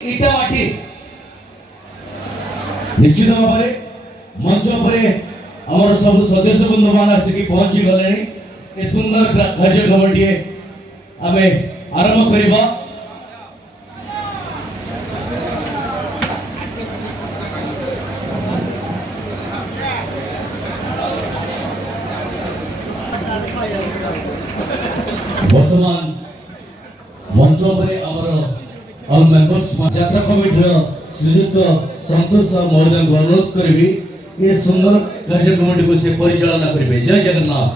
इटा माटी निश्चित भाव में मंच पर आमर सब सदस्य बंधु मान आसिक पहुंची गले ए सुंदर कार्यक्रम टी आम आरंभ करवा। वर्तमान मंच पर आमर ऑल मेंबर्स यात्रा कमिटी श्रीयुक्त संतोष महोदय को अनुरोध करी ये सुंदर कार्यक्रम को से परिचालना करेंगे। जय जगन्नाथ।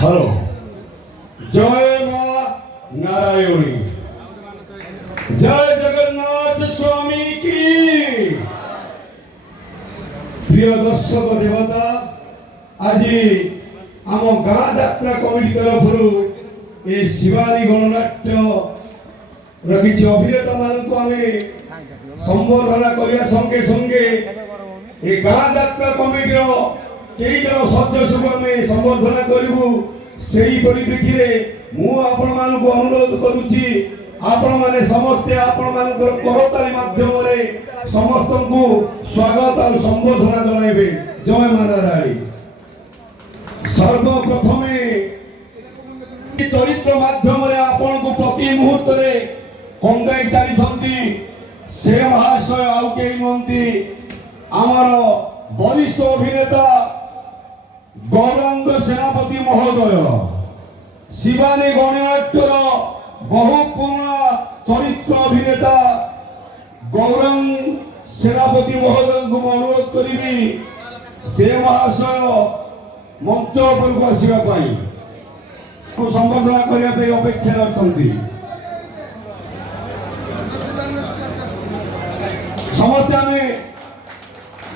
हेलो जय मां नारायणी, जय जगन्नाथ स्वामी की। प्रिय दर्शक देवता, आज आम गाँ यात्रा कमिटी तरफ ये शिवानी गणनाट्य किसी अभिनेता मान को आम संबर्धना करने संगे संगे ये गाँ यात्रा कमिटी कई जन सदस्य को आम संबर्धना करूँ। से परिप्रेक्षी मुझे अनुरोध करुच्ची आपण माने समस्ते आपण मानकर करताली माध्यम समस्त को स्वागत और संबर्धना जनाइबे। जय मां नारायणी। सर्वप्रथम चरित्र माध्यम आपण को प्रति मुहूर्त कंगाई चली से महाशय आउ कई नुहति आमर वरिष्ठ अभिनेता गौरंग सेनापति महोदय शिवानी गणनाट्यर बहु पुराना चरित्र अभिनेता गौरंग सेनापति महोदय को अनुरोध करी से महाशय मंच पर आसवाई संबर्धना करने अपेक्षा अच्छा। समस्या में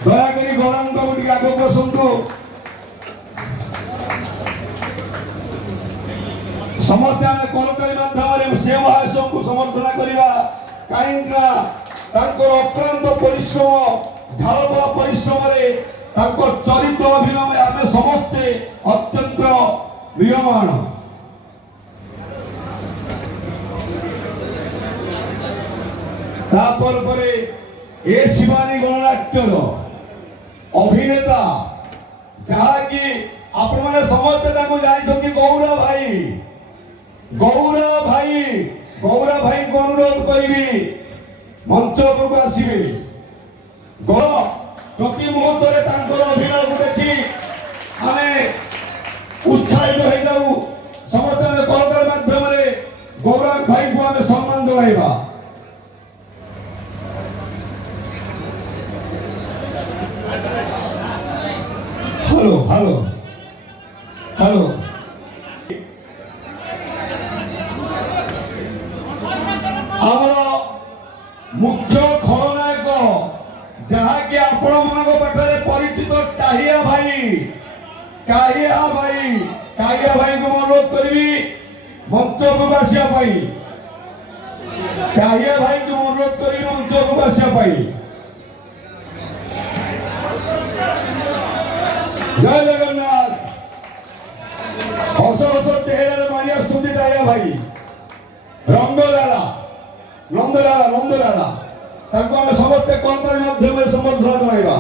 दयाकोरी गौरंग बाबू टी आगे बसतु। समस्या में करताली माध्यम से महाशय को समर्थना करवा कहीं अक्लांत परिश्रम झाड़बुआ परिश्रम चरित्र अभिनय आम समस्ते अत्यंत प्रियमान। ए शिवानी गणनाट्यर अभिनेता जहाँकि आपण मैंने समस्ते जानी गौरा भाई को अनुरोध करी मंच उपरକୁ आसवे। प्रति मुहूर्त अभिनय को देखी आम उत्साहित हो जाऊ। समस्त करताली माध्यम गौरव भाई को आम सम्मान जनाइबा। हेलो हेलो हेलो आमर मुख्य खलनायक जहाँकि आपण मान पाखे परिचित काहिया भाई को अनुरोध करी मंच को आसवाई। काहिया भाई को अनुरोध करी मंच को आसवाई। जय जगन्नाथ। हस हस चेहरा मारी आसुंदी काहिया भाई नंदलाला आम समस्ते करताली माध्यम समर्थना जनाइबा।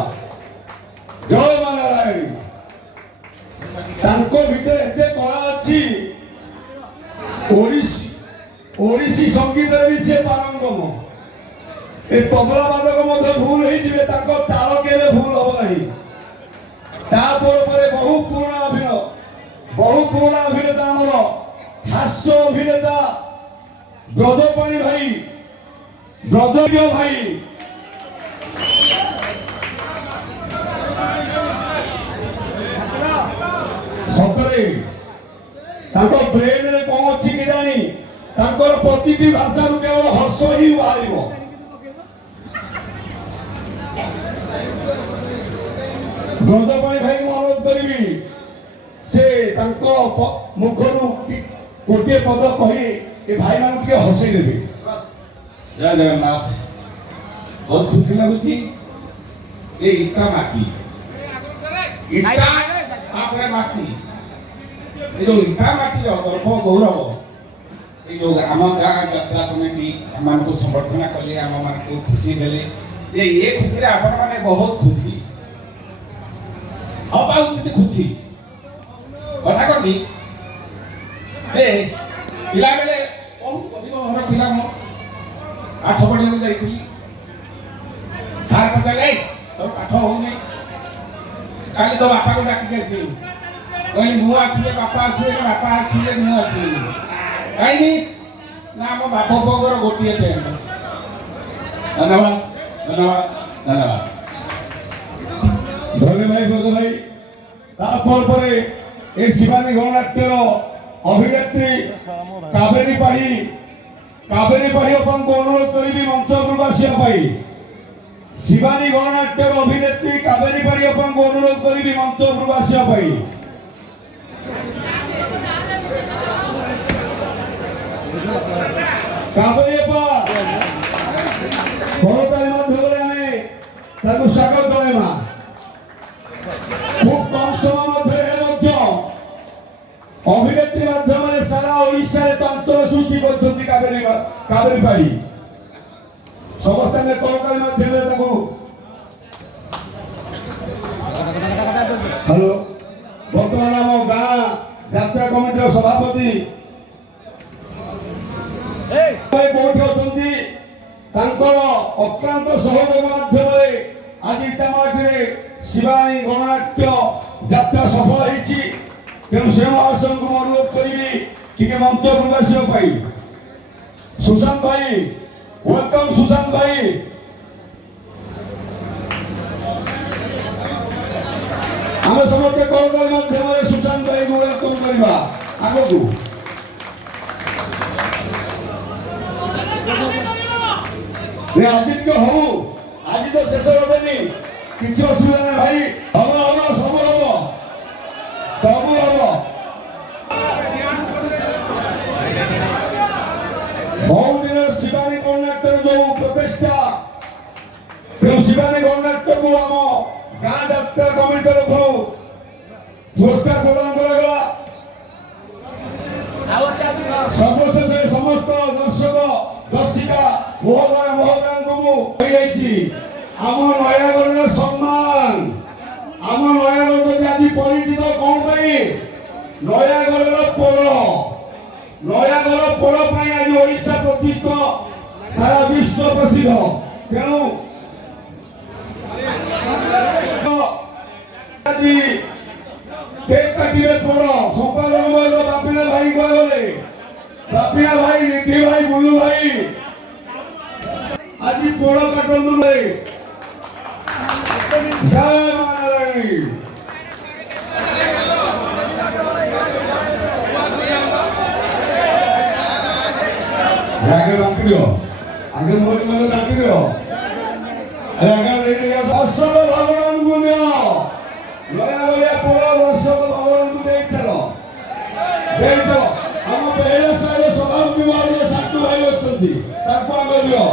जय मां नारायणी। भितर एते कला अच्छी ओडिसी संगीत भी से पारंगम। ए तबला बादक मध्य भूल होइजिबे ताल केबे भूल हो नहीं। बहु पुराना अभिनेता आमर हास्य अभिनेता ब्रजपाणी भाई ब्रजज्ञ भाई सतरे ब्रेन रे कौन अच्छी कि जानी प्रति भाषा केवल हस ही बाहर। ब्रजपाणी भाई को अनुरोध करी से मुखर गोटे पद कही ए भाई मान के हसई देवे। जय जगन्नाथ। बहुत खुशी लगुच इटा माटी माटी जो इटा माटी गर्भ गौरव এই যে ଆମ ଗାଁ ଯାତ୍ରା କମିଟି ଆମମାନଙ୍କୁ ସମର୍ଥନ କଲେ ଆମମାନଙ୍କୁ ଖୁସି ଦେଲେ ଯେ ଏ ଖୁସିରେ ଆପଣମାନେ ବହୁତ ଖୁସି ହବା ଉଚିତ ଖୁସି କଥା କ'ଣ କି ଯେ ପିଲାବେଳେ ବହୁତ ଗରିବ ଘର ପିଲା ମୁଁ ପାଠ ପଢ଼ିବାକୁ ଯାଇଥିଲି ସାର୍ ପଚାରିଲେ ତୋର ପାଠ ହଉନି କାଲି ତୋ ବାପାକୁ ଡାକିକି ଆସିବୁ କହିଲି ମୁଁ ଆସିଲେ ବାପା ଆସିବେ ନା ବାପା ଆସିଲେ ମୁଁ ଆସିବିନି କାହିଁକି ନା ଆମ ବାପ ପୁଅଙ୍କର ଗୋଟିଏ ପ୍ୟାଣ୍ଟ ଧନ୍ୟବାଦ ଧନ୍ୟବାଦ ଧନ୍ୟବାଦ ଧନ୍ୟ ଭାଇ ବ୍ରତ ଭାଇ ତାପରେ ଏ ଶିବାନୀ ଗଣନାଟ୍ୟର ଅଭିନେତ୍ରୀ କାବେରୀ ପାଢ଼ୀ ଆପଣଙ୍କୁ ଅନୁରୋଧ କରିବି ମଞ୍ଚ ଉପରକୁ ଆସିବା ପାଇଁ ଶିବାନୀ ଗଣନାଟ୍ୟର ଅଭିନେତ୍ରୀ କାବେରୀ ପାଢ଼ୀ ଆପଣଙ୍କୁ ଅନୁରୋଧ କରିବି ମଞ୍ଚ ଉପରକୁ ଆସିବା ପାଇଁ କାବେରୀ করতালি মাধ্যমে আমি তাকে স্বাগত জনাইবা খুব কম সময় মধ্যে অভিনেত্রী মাধ্যমে সারা ওড়িশার তন্ত্র সৃষ্টি করছেন কাবেরী পাঢ়ী সমস্ত আমি করতালি মাধ্যমে তাকে হ্যালো বর্তমান আমার গাঁ যাত্রা কমিটির সভাপতি কোটি অଛନ୍ତି তাଙ୍କର অক্লান্ত সহযোগ মাধ্যমে আজ ইটামাটিরে শিবানী গণনাট্য যাত্রা সফল হয়েছি তেমন সে মহাশয়ଙ୍କୁ অনুরোধ করিবি টিকে মঞ্চ প্রকাশিত পাই সুশান্ত ভাই ওয়েলকাম সুশান্ত ভাই ଆମେ ସମସ୍ତେ କରତାଳି ମାଧ୍ୟମରେ ସୁଶାନ୍ତ ଭାଇକୁ ୱେଲକମ୍ କରିବା ଆଗକୁ ଆଦିତ୍ୟ ହଉ ଆଜି ତ ଶେଷ ହେବେନି କିଛି ଅସୁବିଧା ନାହିଁ ଭାଇ ହବ ହବ ସବୁ ହବ ସବୁ ହବ ବହୁ ଦିନ ଶିବାନୀ ଗଣନାଟ୍ୟର ଯୋଉ ପ୍ରଚେଷ୍ଟା ତେଣୁ ଶିବାନୀ ଗଣନାଟ୍ୟକୁ ଆମ ଗାଁ ଯାତ୍ରା କମିଟି ତରଫରୁ ପୁରସ୍କାର ପ୍ରଦାନ କରାଗଲା ସର୍ବଶେଷରେ ସମସ୍ତ ଦର୍ଶକ ଦର୍ଶିକା ମହୋଦୟ ମହୋଦୟଙ୍କୁ ମୁଁ କହିଯାଇଛି ଆମ ନୟାଗଡ଼ର ସମ୍ମାନ ଆମ ନୟାଗଡ଼ ଯଦି ଆଜି ପରିଚିତ କ'ଣ ପାଇଁ ନୟାଗଡ଼ର ପୋଡ଼ ପାଇଁ ଆଜି ଓଡ଼ିଶା ପ୍ରତିଷ୍ଠିତ ସାରା ବିଶ୍ୱ ପ୍ରସିଦ୍ଧ ତେଣୁ ଆଜି କେକ୍ କାଟିବେ ପୋଡ଼ ସମ୍ପାଦକ ମହଲ ବାପିନା ଭାଇ କହିଲେ ବାପିନା ଭାଇ ନିଧି ଭାଇ ବୁଲୁ ଭାଇ আজি পোড়ো কাটন্তু নেই জয় মা নারায়ণী আগে বাঁকি দিও আগে মোর মানে বাঁকি দিও আরে আগে দেই দর্শক ভগবানଙ୍କୁ দিও নয়াগড়িয়া পোড়ো দর্শক ভগবানଙ୍କୁ ଦେଇଥିଲ ଆମ ବେହେରା ସାହିର ସଭାପତି ମହୋଦୟ ସାଟୁ ଭାଇ ଅଛନ୍ତି ତାଙ୍କୁ ଆଗ ଦିଅ